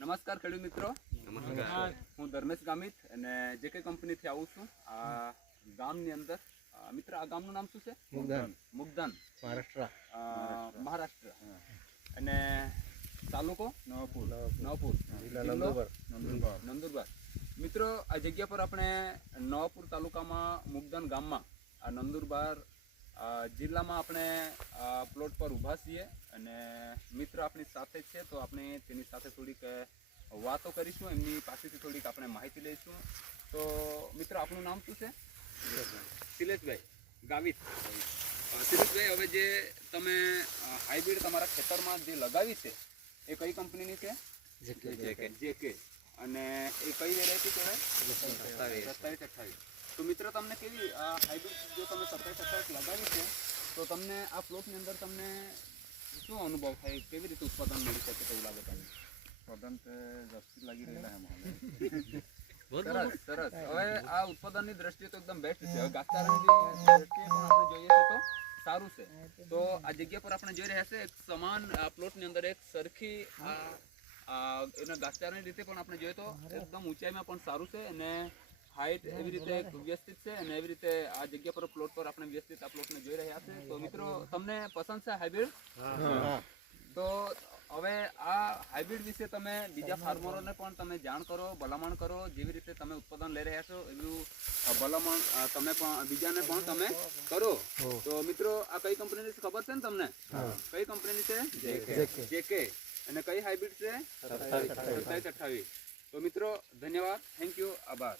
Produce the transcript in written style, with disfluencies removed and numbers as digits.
નમસ્કાર ખેડૂત મિત્રો, હું ધર્મેશ ગામિત અને જેકે કંપનીથી આવું છું આ ગામની અંદર. મિત્ર, આ ગામનું નામ શું છે? મુગદાન, મહારાષ્ટ્ર. અને તાલુકો નવાપુર, જિલ્લો નંદુરબાર. મિત્રો, આ જગ્યા પર આપણે નવાપુર તાલુકામાં મુગદાન ગામમાં આ નંદુરબાર જિલ્લામાં આપણે પ્લોટ પર ઊભા છીએ અને મિત્ર આપણી સાથે છે, તો આપણે તેની સાથે થોડીક વાતો કરીશું, એમની પાસેથી થોડીક આપણે માહિતી લઈશું. તો મિત્ર, આપનું નામ શું છે? શિલેષભાઈ ગાવિત. શિલેષભાઈ, હવે જે તમે હાઇબ્રિડ તમારા ખેતરમાં જે લગાવી છે એ કઈ કંપનીની છે? જેકે. અને એ કઈ વેરાયટી કહેવાય? 2728. તો મિત્ર, તમને કેવી આ હાઇબ્રિડ જો તમે 2728 લગાવી છે તો તમને આ પ્લોટની અંદર તમને શું અનુભવ થાય? કેવી રીતે ઉત્પાદન મળી શકે તેવું લાગે તમને? ઉત્પાદન તો જસ્તી લાગી રહેલા છે. સરસ. હવે આ ઉત્પાદનની દ્રષ્ટિએ તો એકદમ બેસ્ટ છે. હવે ઘાસચારાની દ્રષ્ટિએ પણ આપણે જોઈએ છે તો સારું છે. તો આ જગ્યા પર આપણે જોઈ રહ્યા છે એક સમાન પ્લોટની અંદર એક સરખી એના ઘાસચારાની રીતે પણ આપણે જોઈએ તો એકદમ ઊંચાઈમાં પણ સારું છે અને હાઈટ એવી રીતે વ્યવસ્થિત છે અને એવી રીતે આ જગ્યા પર પ્લોટ પર આપણે વ્યવસ્થિત આ પ્લોટને જોઈ રહ્યા છે. તો મિત્રો, તમને પસંદ છે હાઇબ્રિડ? તો હવે આ હાઇબ્રિડ વિશે તમે બીજા ફાર્મરોને પણ તમે જાણ કરો, ભલામણ કરો. જેવી રીતે તમે ઉત્પાદન લઈ રહ્યા છો એવું ભલામણ તમે પણ બીજાને પણ તમે કરો. તો મિત્રો, આ કઈ કંપનીની છે ખબર છે ને તમને? કઈ કંપનીની છે? જેકે. અને કઈ હાઇબ્રિડ છે? 2728. તો મિત્રો, ધન્યવાદ, થેન્ક યુ, આભાર.